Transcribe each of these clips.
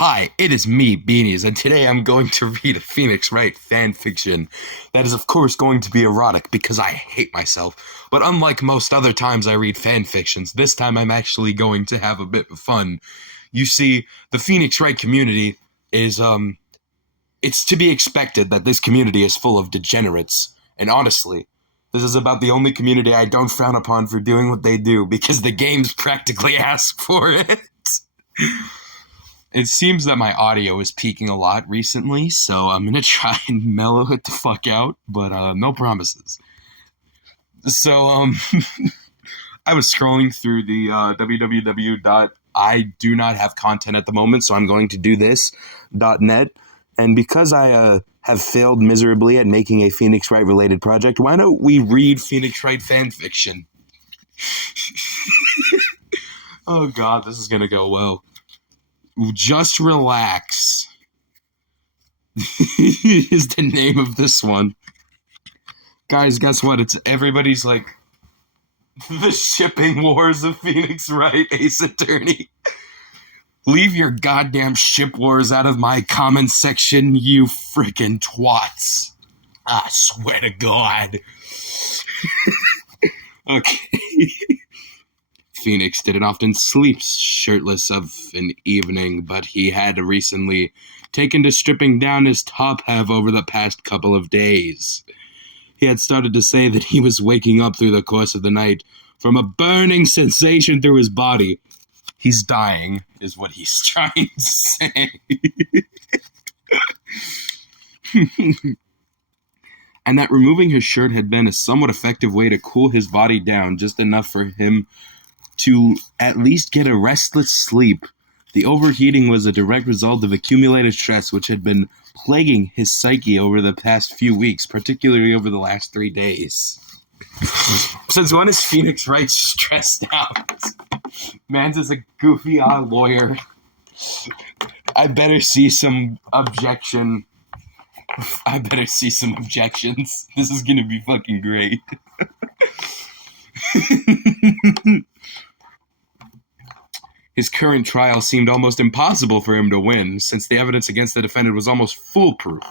Hi, it is me, Beanies, and today I'm going to read a Phoenix Wright fanfiction that is, of course, going to be erotic because I hate myself. But unlike most other times I read fanfictions, this time I'm actually going to have a bit of fun. You see, the Phoenix Wright community is, it's to be expected that this community is full of degenerates. And honestly, this is about the only community I don't frown upon for doing what they do because the games practically ask for it. It seems that my audio is peaking a lot recently, so I'm gonna try and mellow it the fuck out, but no promises. So, I was scrolling through the www. I do not have content at the moment, so I'm going to do this.net. And because I have failed miserably at making a Phoenix Wright related project, why don't we read Phoenix Wright fanfiction? Oh god, this is gonna go well. Just Relax is the name of this one. Guys, guess what? It's everybody's like the shipping wars of Phoenix Wright, Ace Attorney. Leave your goddamn ship wars out of my comment section, you freaking twats. I swear to God. Okay. Phoenix didn't often sleep shirtless of an evening, but he had recently taken to stripping down his top half over the past couple of days. He had started to say that he was waking up through the course of the night from a burning sensation through his body. He's dying, is what he's trying to say. And that removing his shirt had been a somewhat effective way to cool his body down, just enough for him to at least get a restless sleep. The overheating was a direct result of accumulated stress which had been plaguing his psyche over the past few weeks, particularly over the last 3 days. Since when is Phoenix Wright stressed out? Mans is a goofy odd lawyer. I better see some objections. This is gonna be fucking great. His current trial seemed almost impossible for him to win, since the evidence against the defendant was almost foolproof.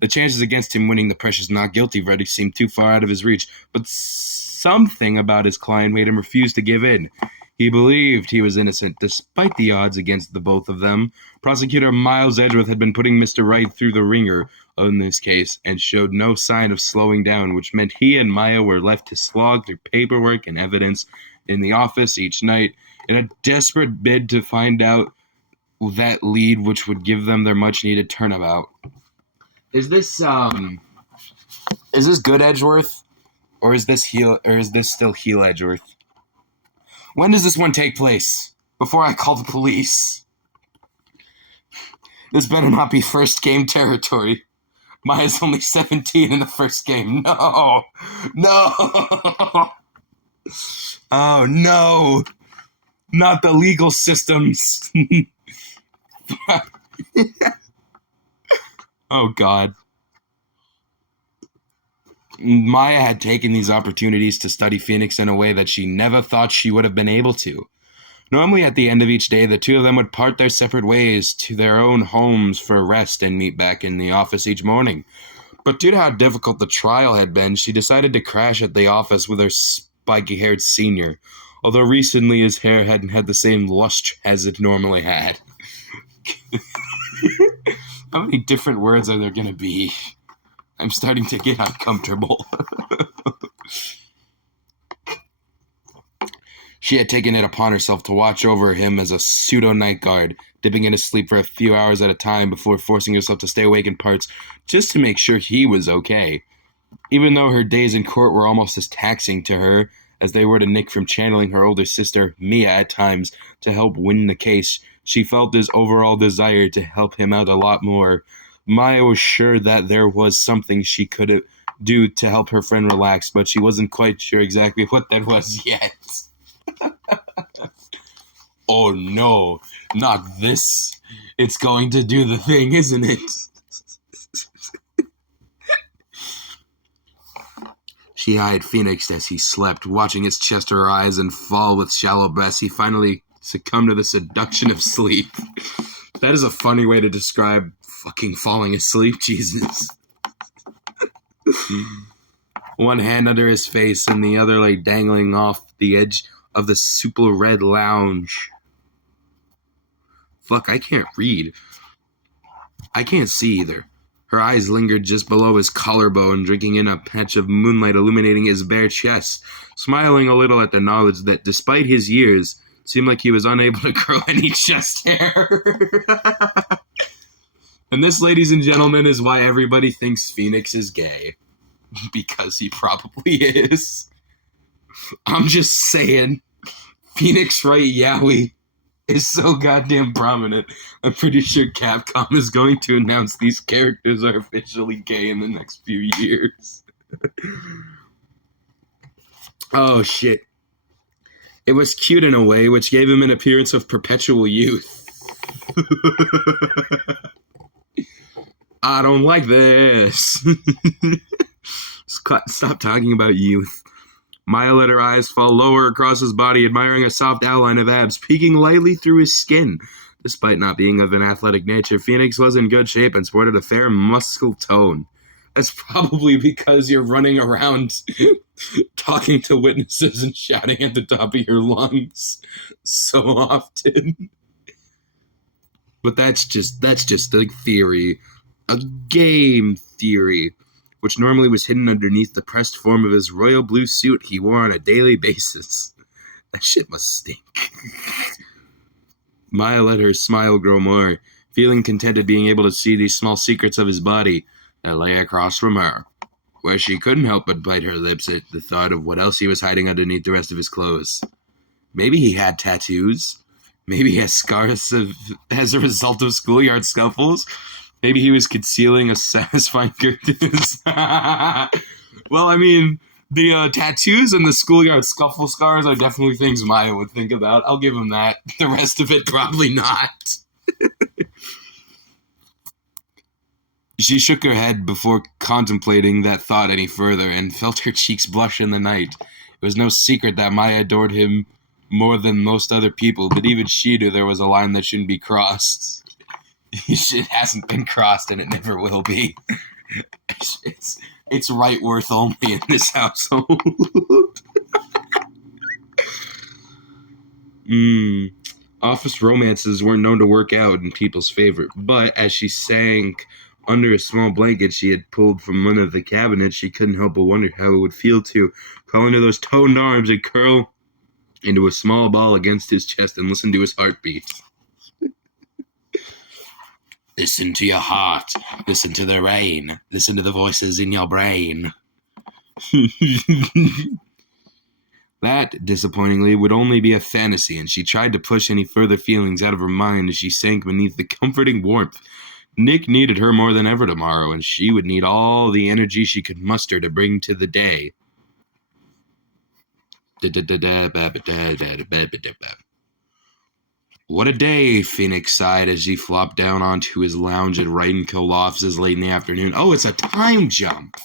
The chances against him winning the precious not guilty verdict seemed too far out of his reach, but something about his client made him refuse to give in. He believed he was innocent, despite the odds against the both of them. Prosecutor Miles Edgeworth had been putting Mr. Wright through the ringer on this case, and showed no sign of slowing down, which meant he and Maya were left to slog through paperwork and evidence in the office each night, in a desperate bid to find out that lead which would give them their much-needed turnabout. Is this good Edgeworth? Or is this still heel Edgeworth? When does this one take place? Before I call the police. This better not be first game territory. Maya's only 17 in the first game. No! No! Oh, no! Not the legal systems. Oh, God. Maya had taken these opportunities to study Phoenix in a way that she never thought she would have been able to. Normally, at the end of each day, the two of them would part their separate ways to their own homes for rest and meet back in the office each morning. But due to how difficult the trial had been, she decided to crash at the office with her spiky-haired senior, although recently his hair hadn't had the same lustre as it normally had. How many different words are there going to be? I'm starting to get uncomfortable. She had taken it upon herself to watch over him as a pseudo-night guard, dipping in his sleep for a few hours at a time before forcing herself to stay awake in parts just to make sure he was okay. Even though her days in court were almost as taxing to her as they were to Nick from channeling her older sister, Mia, at times, to help win the case, she felt his overall desire to help him out a lot more. Maya was sure that there was something she could do to help her friend relax, but she wasn't quite sure exactly what that was yet. Oh no, not this. It's going to do the thing, isn't it? She eyed Phoenix as he slept, watching his chest rise and fall with shallow breaths. He finally succumbed to the seduction of sleep. That is a funny way to describe fucking falling asleep, Jesus. One hand under his face and the other lay dangling off the edge of the super red lounge. Fuck, I can't read. I can't see either. Her eyes lingered just below his collarbone, drinking in a patch of moonlight illuminating his bare chest, smiling a little at the knowledge that, despite his years, it seemed like he was unable to grow any chest hair. And this, ladies and gentlemen, is why everybody thinks Phoenix is gay. Because he probably is. I'm just saying, Phoenix Wright Yowie is so goddamn prominent. I'm pretty sure Capcom is going to announce these characters are officially gay in the next few years. Oh, shit. It was cute in a way, which gave him an appearance of perpetual youth. I don't like this. Stop talking about youth. Maya let her eyes fall lower across his body, admiring a soft outline of abs peeking lightly through his skin. Despite not being of an athletic nature, Phoenix was in good shape and sported a fair muscle tone. That's probably because you're running around talking to witnesses and shouting at the top of your lungs so often. But that's just a theory. A game theory, which normally was hidden underneath the pressed form of his royal blue suit he wore on a daily basis. That shit must stink. Maya let her smile grow more, feeling contented being able to see these small secrets of his body that lay across from her, where she couldn't help but bite her lips at the thought of what else he was hiding underneath the rest of his clothes. Maybe he had tattoos. Maybe he has scars as a result of schoolyard scuffles. Maybe he was concealing a satisfying goodness. Well, I mean, the tattoos and the schoolyard scuffle scars are definitely things Maya would think about. I'll give him that. The rest of it, probably not. She shook her head before contemplating that thought any further and felt her cheeks blush in the night. It was no secret that Maya adored him more than most other people, but even she knew there was a line that shouldn't be crossed. It hasn't been crossed and it never will be. It's right worth only in this household. Office romances weren't known to work out in people's favor, but as she sank under a small blanket she had pulled from one of the cabinets, she couldn't help but wonder how it would feel to crawl into those toned arms and curl into a small ball against his chest and listen to his heartbeat. Listen to your heart. Listen to the rain. Listen to the voices in your brain. That, disappointingly, would only be a fantasy, and she tried to push any further feelings out of her mind as she sank beneath the comforting warmth. Nick needed her more than ever tomorrow, and she would need all the energy she could muster to bring to the day. What a day, Phoenix sighed as he flopped down onto his lounge at Wright & Co. offices late in the afternoon. Oh, it's a time jump!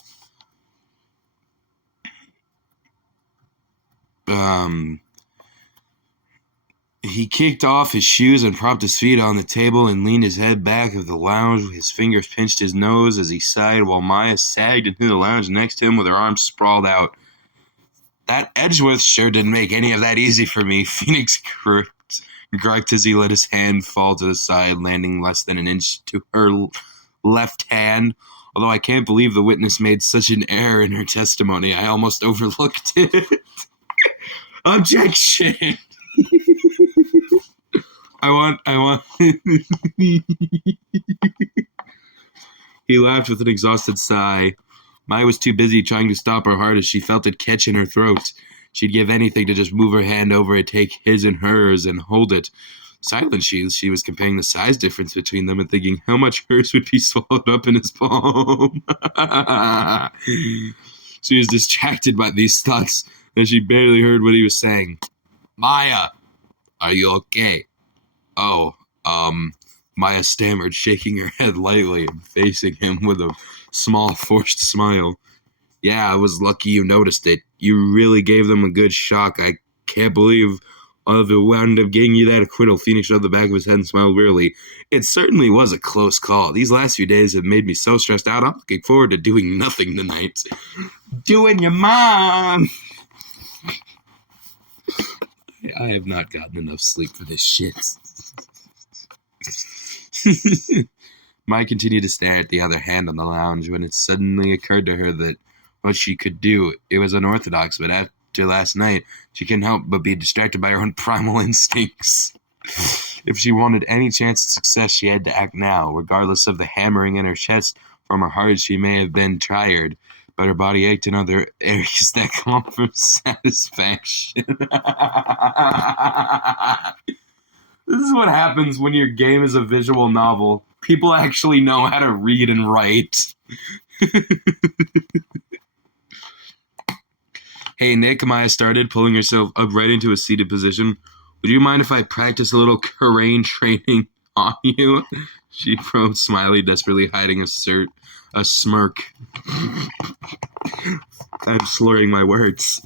He kicked off his shoes and propped his feet on the table and leaned his head back of the lounge. His fingers pinched his nose as he sighed while Maya sagged into the lounge next to him with her arms sprawled out. That Edgeworth sure didn't make any of that easy for me, Phoenix grunted as he let his hand fall to the side, landing less than an inch to her left hand. Although I can't believe the witness made such an error in her testimony, I almost overlooked it. Objection! I want... He laughed with an exhausted sigh. Maya was too busy trying to stop her heart as she felt it catch in her throat. She'd give anything to just move her hand over and take his and hers and hold it. Silent, she was comparing the size difference between them and thinking how much hers would be swallowed up in his palm. She was distracted by these thoughts, and she barely heard what he was saying. Maya, are you okay? Oh, Maya stammered, shaking her head lightly and facing him with a small, forced smile. Yeah, I was lucky you noticed it. You really gave them a good shock. I can't believe If it wound up getting you that acquittal, Phoenix shoved the back of his head and smiled wearily. It certainly was a close call. These last few days have made me so stressed out. I'm looking forward to doing nothing tonight. Doing your mom! I have not gotten enough sleep for this shit. Mai continued to stare at the other hand on the lounge when it suddenly occurred to her that what she could do, it was unorthodox, but after last night, she couldn't help but be distracted by her own primal instincts. If she wanted any chance of success, she had to act now. Regardless of the hammering in her chest from her heart, she may have been tired, but her body ached in other areas that come from satisfaction. This is what happens when your game is a visual novel. People actually know how to read and write. Hey, Nick, Maya started, pulling herself up right into a seated position. Would you mind if I practice a little Karain training on you? She probed, Smiley, desperately hiding a smirk. I'm slurring my words.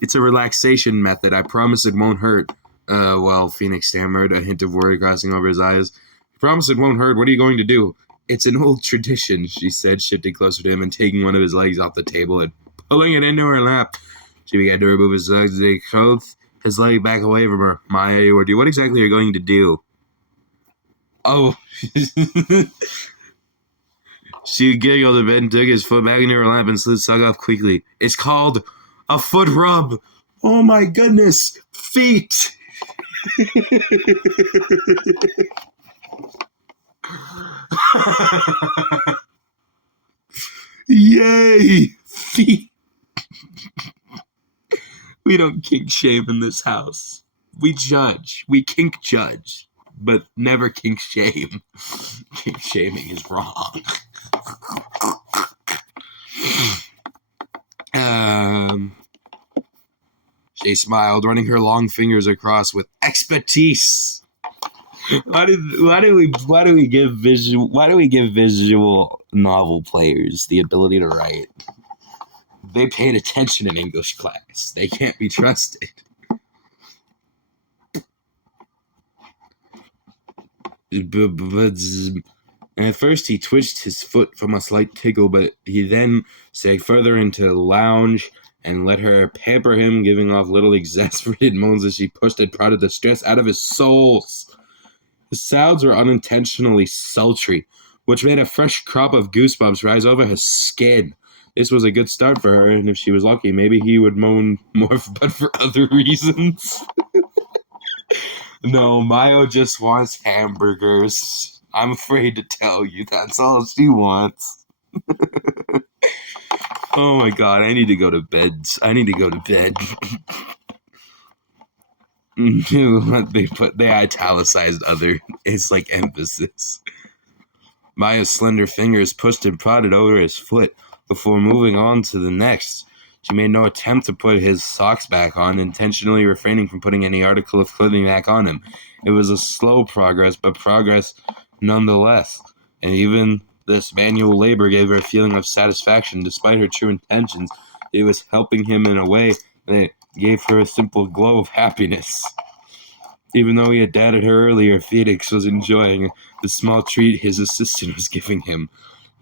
It's a relaxation method. I promise it won't hurt. Well, Phoenix stammered, a hint of worry crossing over his eyes. I promise it won't hurt. What are you going to do? It's an old tradition, she said, shifting closer to him and taking one of his legs off the table and pulling it into her lap. She began to remove his legs as he curled his leg back away from her. Maya, what exactly are you going to do? Oh. She giggled a bit and took his foot back into her lap and slid Sug off quickly. It's called a foot rub. Oh my goodness. Feet. Yay! Feet. We don't kink shame in this house. We judge. We kink judge. But never kink shame. Kink shaming is wrong. She smiled, running her long fingers across with expertise. Why do we give visual novel players the ability to write? They paid attention in English class. They can't be trusted. At first he twitched his foot from a slight tickle, but he then sagged further into the lounge and let her pamper him, giving off little exasperated moans as she pushed and prodded the stress out of his soles. His sounds were unintentionally sultry, which made a fresh crop of goosebumps rise over his skin. This was a good start for her, and if she was lucky, maybe he would moan more, but for other reasons. No, Mayo just wants hamburgers. I'm afraid to tell you, that's all she wants. Oh my god, I need to go to bed. They italicized other. It's like emphasis. Maya's slender fingers pushed and prodded over his foot before moving on to the next. She made no attempt to put his socks back on, intentionally refraining from putting any article of clothing back on him. It was a slow progress, but progress nonetheless. And even this manual labor gave her a feeling of satisfaction, despite her true intentions. It was helping him in a way that gave her a simple glow of happiness. Even though he had doubted her earlier, Phoenix was enjoying the small treat his assistant was giving him.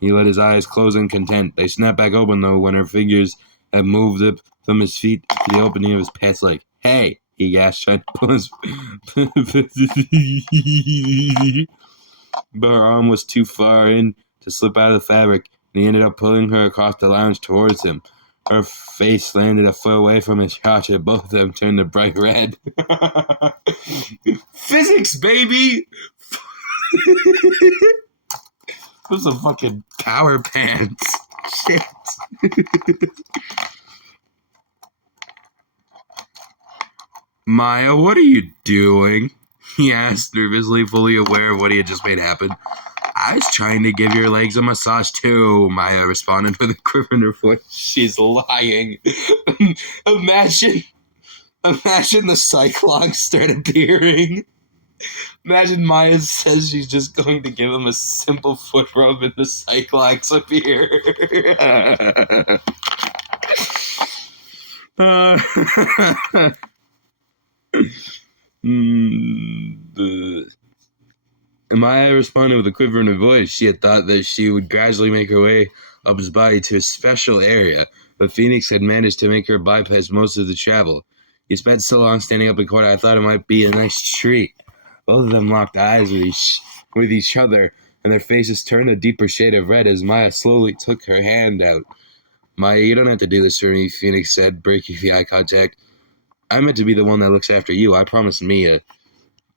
He let his eyes close in content. They snapped back open, though, when her fingers had moved up from his feet to the opening of his pants leg. Hey, he gasped, trying to pull his... But her arm was too far in to slip out of the fabric, and he ended up pulling her across the lounge towards him. Her face landed a foot away from his crotch, and both of them turned a bright red. Physics, baby! Those are fucking power pants. Shit. Maya, what are you doing? He asked, nervously, fully aware of what he had just made happen. I was trying to give your legs a massage too, Maya responded with a quiver in her voice. She's lying. Imagine the Cyclops start appearing. Imagine Maya says she's just going to give him a simple foot rub and the Cyclops appear. Maya responded with a quiver in her voice. She had thought that she would gradually make her way up his body to a special area, but Phoenix had managed to make her bypass most of the travel. He spent so long standing up in court, I thought it might be a nice treat. Both of them locked eyes with each other, and their faces turned a deeper shade of red as Maya slowly took her hand out. Maya, you don't have to do this for me, Phoenix said, breaking the eye contact. I'm meant to be the one that looks after you. I promised Mia.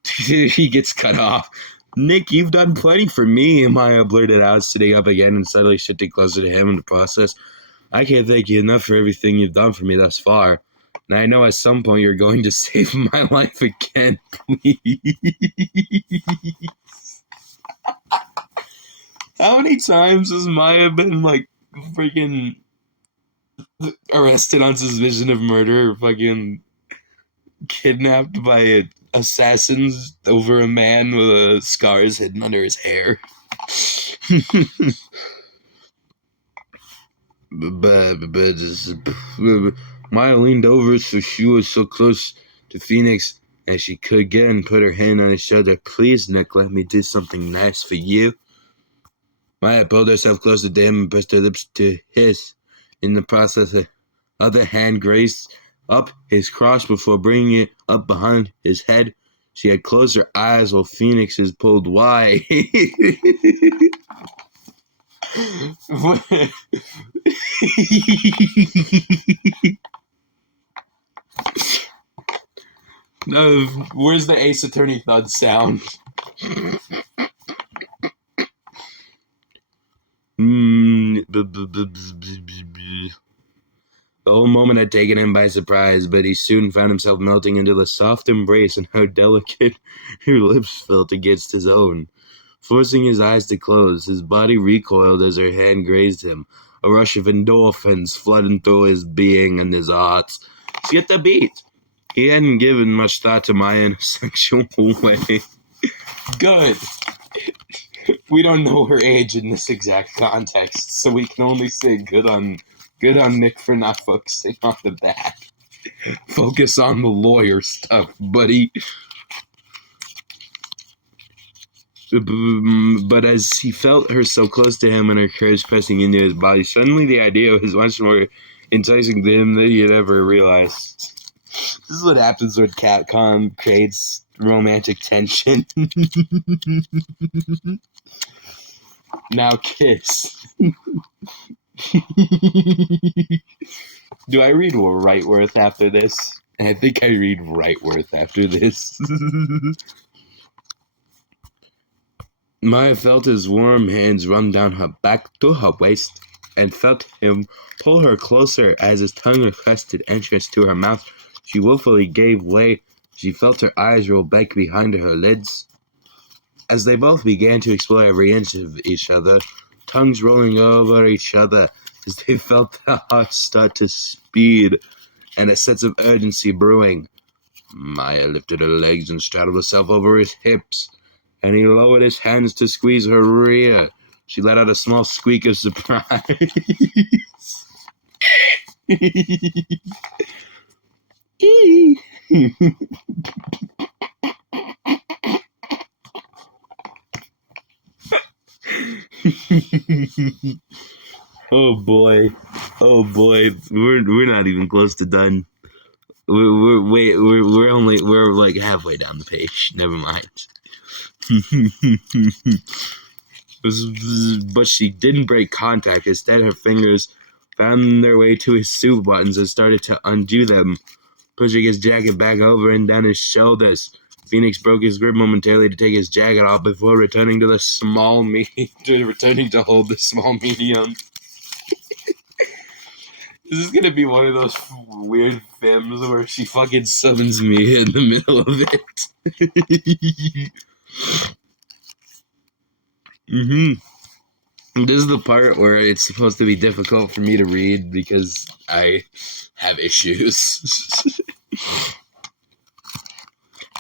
He gets cut off. Nick, you've done plenty for me, Maya blurted out, sitting up again and suddenly shifting closer to him in the process. I can't thank you enough for everything you've done for me thus far. And I know at some point you're going to save my life again, please. How many times has Maya been, like, freaking arrested on suspicion of murder or fucking kidnapped by assassins over a man with scars hidden under his hair? Maya leaned over so she was so close to Phoenix as she could get and put her hand on his shoulder. Please, Nick, let me do something nice for you. Maya pulled herself closer to him and pressed her lips to his. In the process, her other hand grazed up his crotch before bringing it up behind his head. She had closed her eyes while Phoenix's pulled wide. No, where's the Ace Attorney thud sound? The whole moment had taken him by surprise, but he soon found himself melting into the soft embrace and how delicate her lips felt against his own. Forcing his eyes to close, his body recoiled as her hand grazed him, a rush of endorphins flooding through his being and his heart. Skip the beat! He hadn't given much thought to Maya in a sexual way. Good. We don't know her age in this exact context, so we can only say good on Nick for not focusing on the back. Focus on the lawyer stuff, buddy. But as he felt her so close to him and her curves pressing into his body, suddenly the idea was much more enticing to him than he had ever realized. This is what happens when Capcom creates romantic tension. Now kiss. Do I read Wrightworth after this? I think I read Wrightworth after this. Maya felt his warm hands run down her back to her waist and felt him pull her closer as his tongue requested entrance to her mouth. She willfully gave way. She felt her eyes roll back behind her lids. As they both began to explore every inch of each other, tongues rolling over each other, as they felt their hearts start to speed and a sense of urgency brewing. Maya lifted her legs and straddled herself over his hips, and he lowered his hands to squeeze her rear. She let out a small squeak of surprise. Oh boy, we're not even close to done. We're like halfway down the page. Never mind. But she didn't break contact. Instead, her fingers found their way to his suit buttons and started to undo them, pushing his jacket back over and down his shoulders. Phoenix broke his grip momentarily to take his jacket off before returning to hold the small medium. This is gonna be one of those weird films where she fucking summons me in the middle of it. This is the part where it's supposed to be difficult for me to read because I have issues.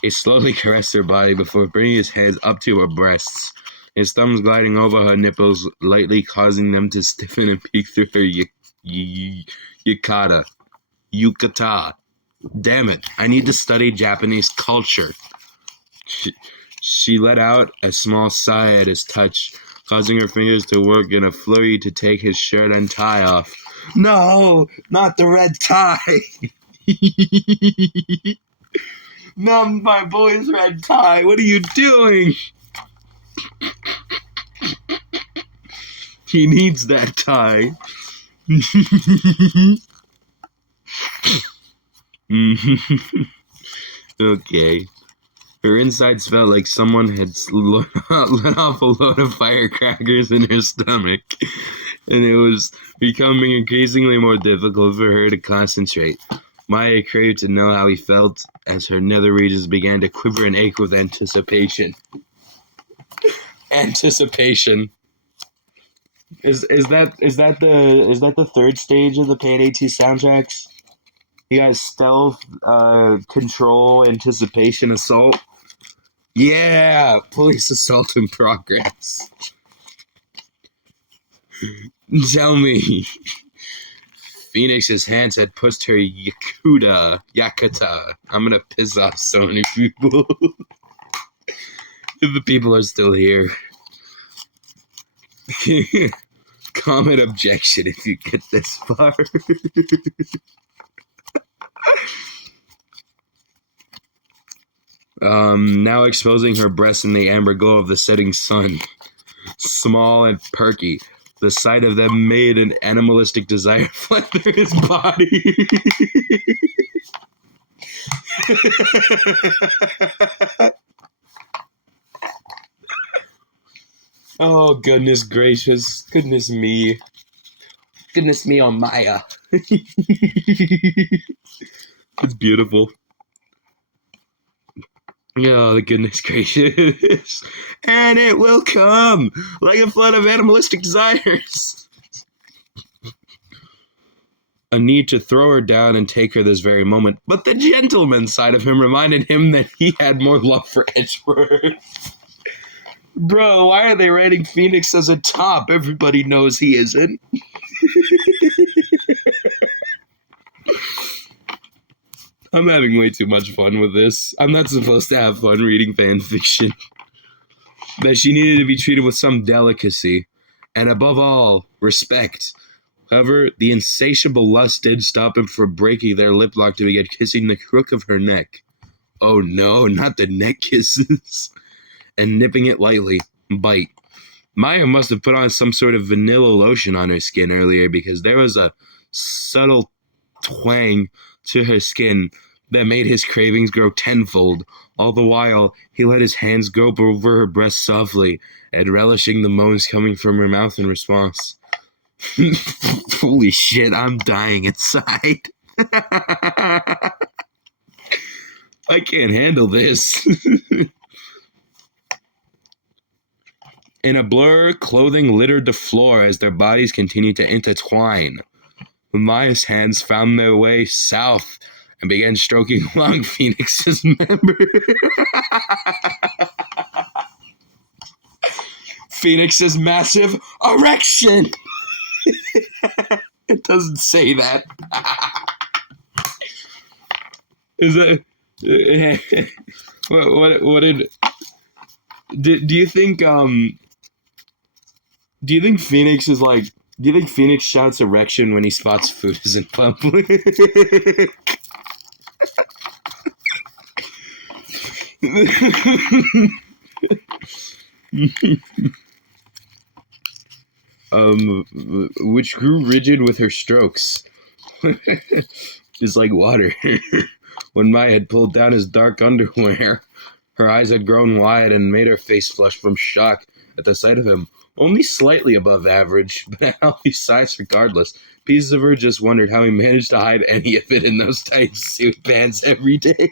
He slowly caressed her body before bringing his hands up to her breasts, his thumbs gliding over her nipples, lightly causing them to stiffen and peek through her yukata. Damn it, I need to study Japanese culture. She let out a small sigh at his touch, causing her fingers to work in a flurry to take his shirt and tie off. No, not the red tie. Not my boy's red tie. What are you doing? He needs that tie. Okay. Her insides felt like someone had let off a load of firecrackers in her stomach, and it was becoming increasingly more difficult for her to concentrate. Maya craved to know how he felt as her nether regions began to quiver and ache with anticipation. Anticipation. Is that the third stage of the Pain AT soundtracks? You got stealth, control, anticipation, assault. Yeah, police assault in progress. Tell me. Phoenix's hands had pushed her Yakuta. I'm gonna piss off so many people. If the people are still here. Comment objection if you get this far. Now exposing her breasts in the amber glow of the setting sun. Small and perky, the sight of them made an animalistic desire flood through his body. Oh, goodness gracious. Goodness me. Goodness me, oh Maya. It's beautiful. Oh, the goodness gracious. And it will come like a flood of animalistic desires. A need to throw her down and take her this very moment, but the gentleman side of him reminded him that he had more love for Edgeworth. Bro, why are they writing Phoenix as a top? Everybody knows he isn't. I'm having way too much fun with this. I'm not supposed to have fun reading fanfiction. That she needed to be treated with some delicacy, and above all, respect. However, the insatiable lust did stop him from breaking their lip lock to begin kissing the crook of her neck. Oh no, not the neck kisses. And nipping it lightly. Bite. Maya must have put on some sort of vanilla lotion on her skin earlier because there was a subtle twang to her skin that made his cravings grow tenfold. All the while, he let his hands grope over her breast softly, and relishing the moans coming from her mouth in response. Holy shit, I'm dying inside. I can't handle this. In a blur, clothing littered the floor as their bodies continued to intertwine. Maya's hands found their way south and began stroking along Phoenix's member. Phoenix's massive erection! It doesn't say that. Is it? What did... Do you think, do you think Phoenix is like... Do you think Phoenix shouts erection when he spots food in public? Which grew rigid with her strokes. Just like water. When Maya had pulled down his dark underwear, her eyes had grown wide and made her face flush from shock at the sight of him. Only slightly above average, but a healthy size regardless. Pieces of her just wondered how he managed to hide any of it in those tight suit pants every day.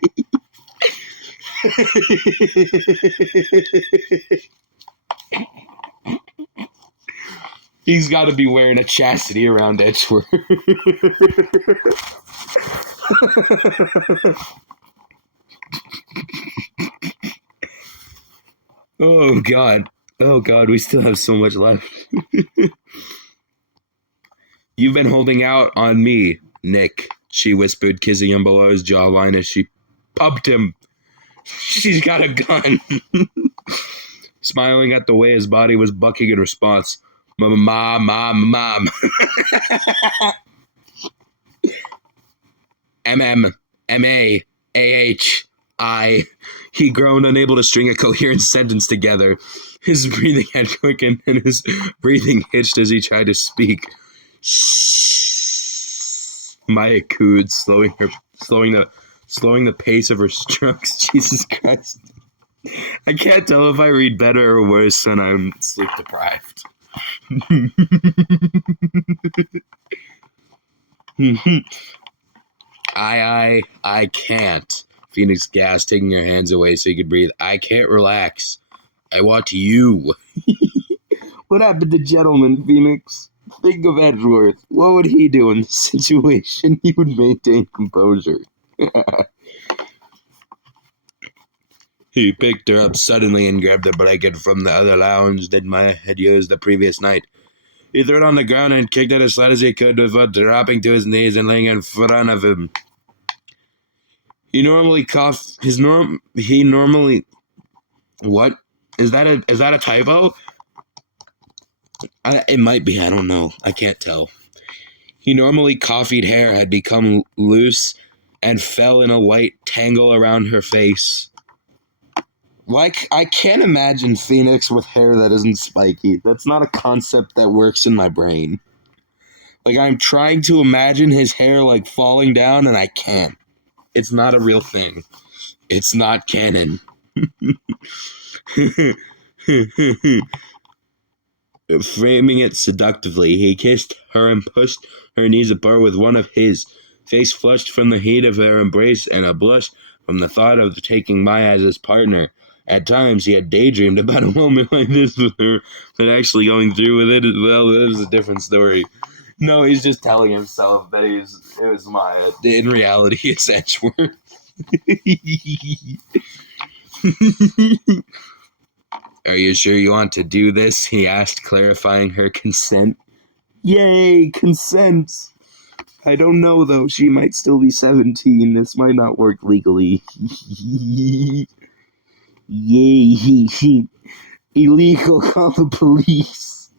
He's got to be wearing a chastity around Edgeworth. Oh, God. Oh, God, we still have so much left. You've been holding out on me, Nick. she whispered, kissing him below his jawline as she pumped him. She's got a gun. Smiling at the way his body was bucking in response. Mom, mom, mom. M-M-M-A-A-H-I. He groaned, unable to string a coherent sentence together. His breathing had quickened and his breathing hitched as he tried to speak. Shh. Maya cooed, slowing the pace of her strokes. Jesus Christ. I can't tell if I read better or worse when I'm sleep deprived. I can't. Phoenix gasped, taking her hands away so he could breathe. I can't relax. I want you. What happened to gentleman, Phoenix? Think of Edgeworth. What would he do in this situation? He would maintain composure. He picked her up suddenly and grabbed a blanket from the other lounge that Maya had used the previous night. He threw it on the ground and kicked it as loud as he could before dropping to his knees and laying in front of him. He normally coughs. He normally. What? Is that a typo? It might be. I don't know. I can't tell. He normally coiffured hair had become loose and fell in a light tangle around her face. Like, I can't imagine Phoenix with hair that isn't spiky. That's not a concept that works in my brain. Like, I'm trying to imagine his hair, like, falling down, and I can't. It's not a real thing. It's not canon. Framing it seductively, he kissed her and pushed her knees apart with one of his. Face flushed from the heat of her embrace and a blush from the thought of taking Maya as his partner. At times, he had daydreamed about a moment like this with her, but actually going through with it, well, it was a different story. No, he's just telling himself that it was Maya. In reality, it's Edgeworth. Are you sure you want to do this? He asked, clarifying her consent. Yay, consent! I don't know, though. She might still be 17. This might not work legally. Yay. Illegal. Call the police.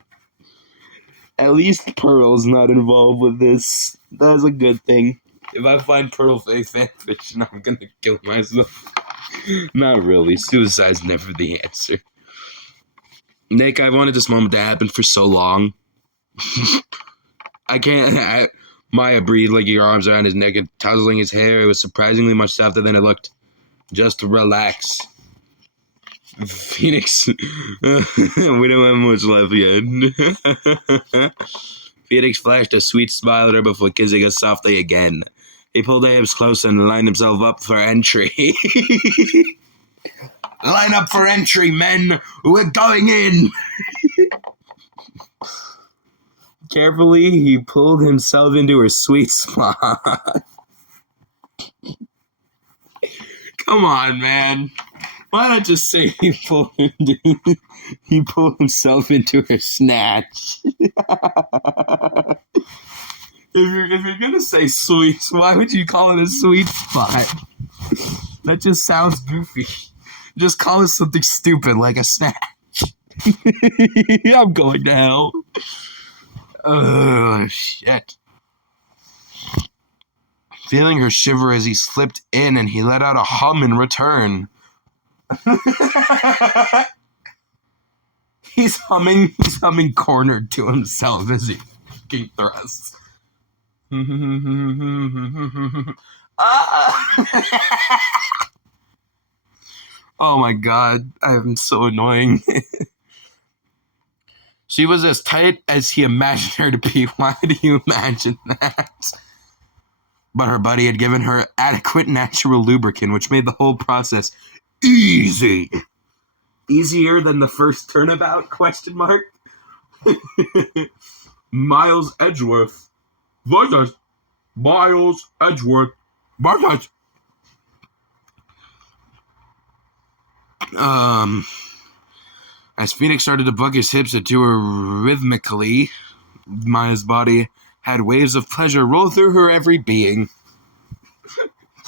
At least Pearl's not involved with this. That's a good thing. If I find Pearl fanfiction, I'm gonna kill myself. Not really. Suicide's never the answer. Nick, I've wanted this moment to happen for so long. I can't. Maya breathed, like her arms around his neck and tousling his hair. It was surprisingly much softer than it looked. Just relax. Phoenix. We don't have much left yet. Phoenix flashed a sweet smile at her before kissing her softly again. He pulled her hips close and lined himself up for entry. Line up for entry, men! We're going in! Carefully, he pulled himself into her sweet spot. Come on, man. Why not just say he pulled himself into her snatch? If you're gonna say sweet, why would you call it a sweet spot? That just sounds goofy. Just call it something stupid like a snatch. I'm going to hell. Shit. Feeling her shiver as he slipped in and he let out a hum in return. He's humming cornered to himself as he fucking thrusts. Oh my god, I'm so annoying. She was as tight as he imagined her to be. Why do you imagine that? But her buddy had given her adequate natural lubricant, which made the whole process easy. Easier than the first turnabout? ? Miles Edgeworth. Versus Miles Edgeworth. Versus. As Phoenix started to buck his hips to her rhythmically, Maya's body had waves of pleasure roll through her every being.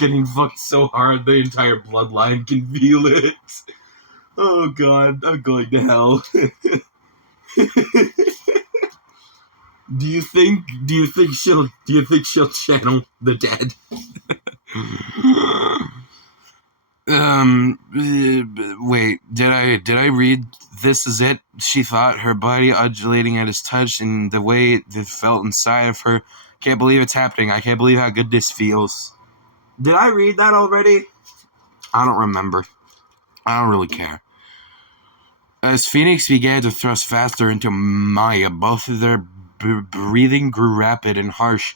getting fucked so hard the entire bloodline can feel it. Oh god, I'm going to hell. Do you think she'll channel the dead? Wait, did I read this is it? She thought, her body undulating at his touch and the way it felt inside of her. Can't believe it's happening. I can't believe how good this feels. Did I read that already? I don't remember. I don't really care. As Phoenix began to thrust faster into Maya, both of their breathing grew rapid and harsh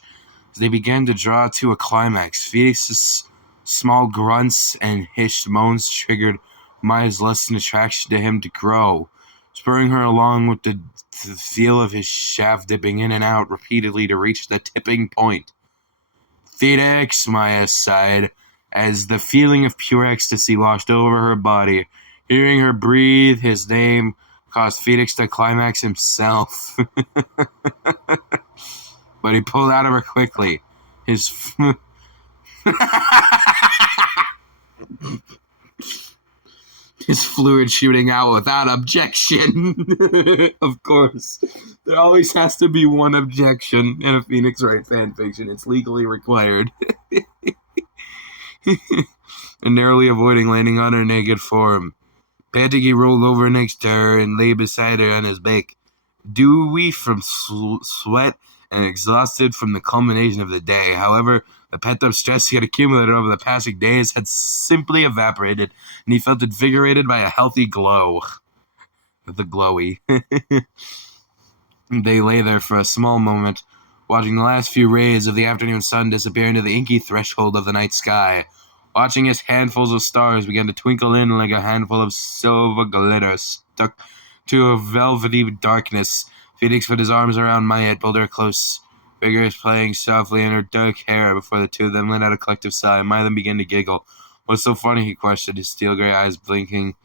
as they began to draw to a climax. Phoenix's small grunts and hissed moans triggered Maya's lusting attraction to him to grow, spurring her along with the feel of his shaft dipping in and out repeatedly to reach the tipping point. Phoenix, Maya sighed, as the feeling of pure ecstasy washed over her body. Hearing her breathe his name caused Phoenix to climax himself. But he pulled out of her quickly. His fluid shooting out without objection. Of course. There always has to be one objection in a Phoenix Wright fanfiction. It's legally required. And narrowly avoiding landing on her naked form. Panting, he rolled over next to her and lay beside her on his back, dewy from sweat and exhausted from the culmination of the day. However, the pent-up stress he had accumulated over the passing days had simply evaporated, and he felt invigorated by a healthy glow. The glowy. They lay there for a small moment, watching the last few rays of the afternoon sun disappear into the inky threshold of the night sky. Watching as handfuls of stars began to twinkle in like a handful of silver glitter stuck to a velvety darkness. Phoenix put his arms around Maya and pulled her close, fingers playing softly in her dark hair before the two of them let out a collective sigh. Maya then began to giggle. "What's so funny?" he questioned, his steel-gray eyes blinking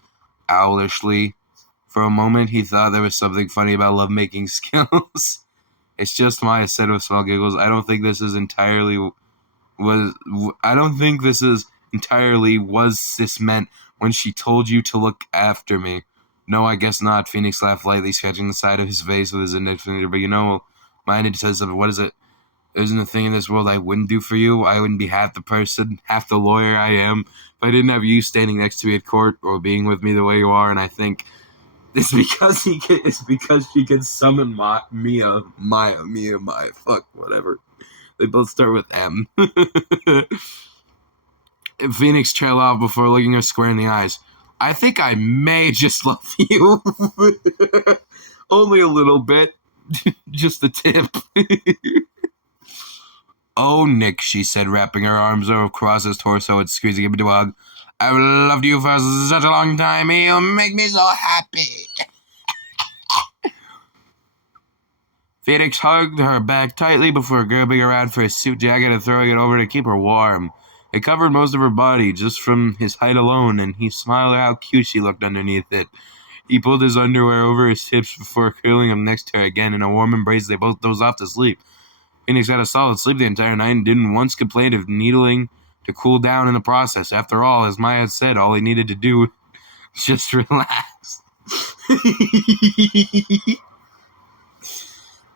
owlishly. For a moment, he thought there was something funny about love-making skills. "It's just Maya," said with small giggles. I don't think this is entirely was this meant when she told you to look after me. No, I guess not. Phoenix laughed lightly, scratching the side of his face with his index finger. But Maya need to tell something. What is it? There isn't a thing in this world I wouldn't do for you. I wouldn't be half the person, half the lawyer I am, if I didn't have you standing next to me at court or being with me the way you are. And I think it's because she can summon Maya. Fuck, whatever. They both start with M. Phoenix trailed off before looking her square in the eyes. I think I may just love you. Only a little bit. Just a tip. Oh, Nick, she said, wrapping her arms across his torso and squeezing him into a hug. I've loved you for such a long time. You make me so happy. Phoenix hugged her back tightly before grabbing around for his suit jacket and throwing it over to keep her warm. It covered most of her body, just from his height alone, and he smiled at how cute she looked underneath it. He pulled his underwear over his hips before curling him next to her again. In a warm embrace, they both dozed off to sleep. Phoenix had a solid sleep the entire night and didn't once complain of needling to cool down in the process. After all, as Maya had said, all he needed to do was just relax.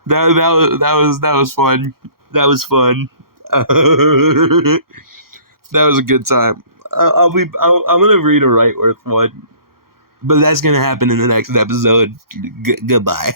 That was fun. That was fun. That was a good time. I'm gonna read a Wrightworth one, but that's gonna happen in the next episode. Goodbye.